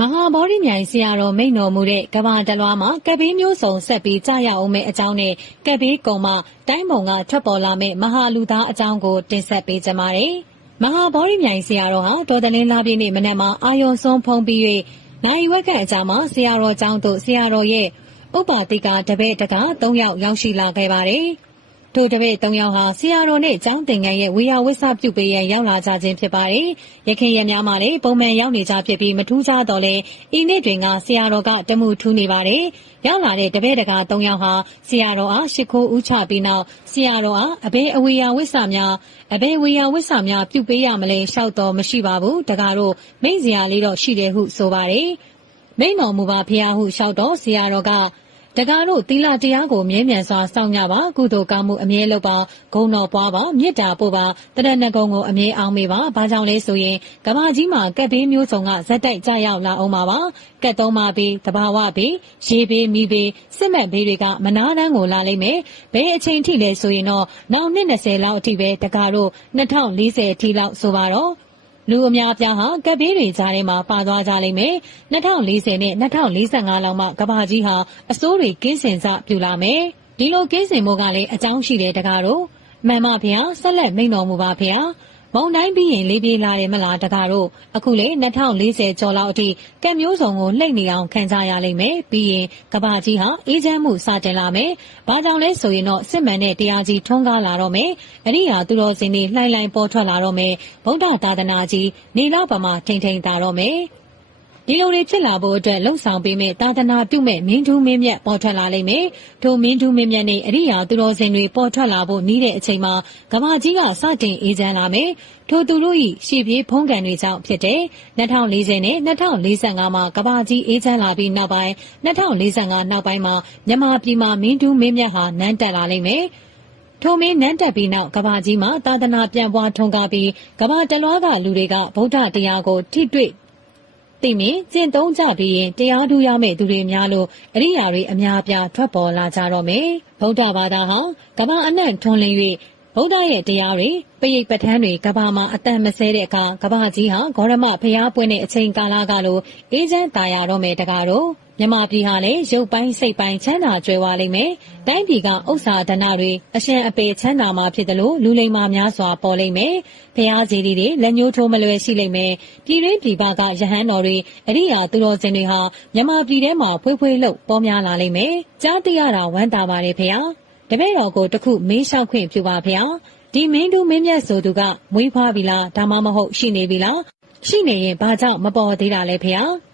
မဟာဗောဓိမြိုင်ဆရာတော်မိန့်တော်မူတဲ့ကဘာတလွားမှာကပ်ဘေးမျိုးစုံဆက်ပြီးကြာရအောင်မဲ့အကြောင်းနဲ့ကပ်ဘေးကုံမှတိုင်းပုံကထွက်ပေါ်လာမဲ့မဟာလူသားအကြောင်းကိုတင်ဆက်ပေးကြပါမယ်။မဟာဗောဓိမြိုင်ဆရာတော်ဟာတော်တလင်းလာပြည့်နေ့မနက်မှာအာယုံဆုံးဖုံးပြီး၍နိုင်ဝက်ကအကြောင်းမှာဆရာတော်ကျောင်းသို့ဆရာတော်ရဲ့ဥပတိကတပည့်တက3ယောက်ရောက်ရှိလာခဲ့ပါတယ်။ထိုတပည့်3ယောက်ဟာဆရာတော်နဲ့ကျောင်းသင်္ကန်းရဲ့ဝေယဝစ္စပြုပေးရန်ရောက်လာကြခြင်းဖြစ်ပါတယ်။ရခင်ရက်များမှာလည်းပုံမှန်ရောက်နေကြဖြစ်ပြီးမထူးခြားတော့လဲဤနေ့တွင်ကဆရာတော်ကတမှုထူးနေပါတယ်။ရောက်လာတဲ့တပည့်တကာ3ယောက်ဟာဆရာတော်အားရှ िख ိုးဥချပြီးနောက်ဆရာတော်အားအဘယ်အဝေယဝစ္စများပြုပေးရမလဲလျှောက်တော်မရှိပါဘူး။တကားတို့မိန့်စရာလေးတော့ရှိတယ်ဟုဆိုပါတယ်။မိန့်တော်မူပါဖျားဟုလျှောက်တော်ဆရာတော်ကတကားတို့သီလတရားကိုမြဲမြံစွာစောင့်ကြပါကုသိုလ်ကောင်းမှုအမြဲလုပ်ပါဂုဏ်တော်ပွားပါမေတ္တာပို့ပါတရဏဂုံကိုအမြဲအောင်မေပါဘာကြောင့်လဲဆိုရင်ကမ္ဘာကြီးမှာကပ်ဘေးမျိုးစုံကဇက်တိုက်ကြရောက်လာအောင်ပါကပ်သုံးပါဘေးတဘာဝဘေးရေဘေးမိဘေးစစ်မှတ်ဘေးတွေကမနာတန်းကိုလာလိမ့်မယ်ဘယ်အချိန်ထိလဲဆိုရင်တော့နောက်နှစ်20လောက်အထိပဲတကားတို့2040အထိလောက်ဆိုပါတော့လူအများအပြားဟာကပ်ဘေးတွေကြားထဲမှာပါသွားကြလိမ့်မယ်2040နဲ့2045လောက်မှကမ္ဘာကြီးဟာအစိုးတွေကင်းစင်စပြူလာမယ်ဒီလိုကင်းစင်မှုကလည်းအကြောင်းရှိတယ်တကားတို့မှန်ပါဗျာဆက်လက်မိန်တော်မူပါဗျာမုံတိုင်းပြီးရင်လေးပြေးလာတယ်မလားတကားတို့အခုလေ2040ကျော်လောက်အထိကက်မျိုးစုံကိုလှိမ့်နေအောင်ခံကြရလိမ့်မယ်ပြီးရင်ကမ္ဘာကြီးဟာအေးချမ်းမှုစတင်လာမယ်ဘာကြောင့်လဲဆိုရင်တော့စစ်မှန်တဲ့တရားကြီးထွန်းကားလာတော့မယ်အရိယာသူတော်စင်တွေလှိုင်းလှိုင်းပေါ်ထွက်လာတော့မယ်ဗုဒ္ဓသာသနာကြီးနေလောက်ပါမှာထိန်ထိန်သာတော့မယ်ဒီလိုတွေဖြစ်လာဖို့အတွက်လှုံ့ဆော်ပေးမဲ့သာသနာပြုမဲ့မင်းထူးမင်းမြတ်ပေါ်ထွက်လာလိမ့်မယ်။ထိုမင်းထူးမင်းမြတ်နဲ့အရိယာသူတော်စင်တွေပေါ်ထွက်လာဖို့နီးတဲ့အချိန်မှာကမ္ဘာကြီးကစတင်အေးချမ်းလာမယ်။ထိုသူတို့၏ရှေ့ပြေးဖုံးကန်တွေကြောင့်ဖြစ်တဲ့2040နဲ့2045မှာကမ္ဘာကြီးအေးချမ်းလာပြီးနောက်ပိုင်း2045နောက်ပိုင်းမှာမြန်မာပြည်မှာမင်းထူးမင်းမြတ်ဟာနန်းတက်လာလိမ့်မယ်။ထိုမင်းနန်းတက်ပြီးနောက်ကဘာကြီးမှာသာသနာပြန်ပွားထွန်းကားပြီးကဘာတလွားကလူတွေကဗုဒ္ဓတရားကိုထိတွေ့သိမင်းကျင့်သုံးကြပြီးရင်တရားထူးရမယ့်သူတွေများလို့အရိယာတွေအများအပြားထွက်ပေါ်လာကြတော့မယ်ဗုဒ္ဓဘာသာဟာကမ္ဘာအနှံ့ထွန်းလင်း၍ဗုဒ္ဓရဲ့တရားတွေပရိတ်ပဋ္ဌာန်းတွေကမ္ဘာမှာအတန်မဆဲတဲ့အခါကမ္ဘာကြီးဟာဂေါရမဖျားပွင့်တဲ့အချိန်ကာလကလိုအေးချမ်းသာရတော့မယ်တကားတော့မြန်မာပြည်ဟာလည်းရုပ်ပိုင်းစိတ်ပိုင်းချမ်းသာကြွယ်ဝလိမ့်မယ်။တိုင်းပြည်ကဥစ္စာဒဏတွေအရှင်အပေချမ်းသာမှာဖြစ်တယ်လို့လူလိမ္မာများစွာပေါ်လိမ့်မယ်။ဖျားစီတွေလက်ညှိုးထိုးမလွယ်ရှိလိမ့်မယ်။ပြည်တွင်းပြည်ပကယဟန်တော်တွေအရိယာသူတော်စင်တွေဟာမြန်မာပြည်ထဲမှာဖွေးဖွေးလှုပ်ပေါ်များလာလိမ့်မယ်။ကြားသိရတာဝမ်းသာပါတယ်ဖျား။တပည့်တော်ကိုတခုမေးလျှောက်ခွင့်ပြုပါဖျား။ဒီမင်းတို့မင်းမြတ်ဆိုသူကမွေးဖွားပြီလားဒါမှမဟုတ်ရှိနေပြီလား။ရှိနေရင်ဘာကြောင့်မပေါ်သေးတာလဲဖျား။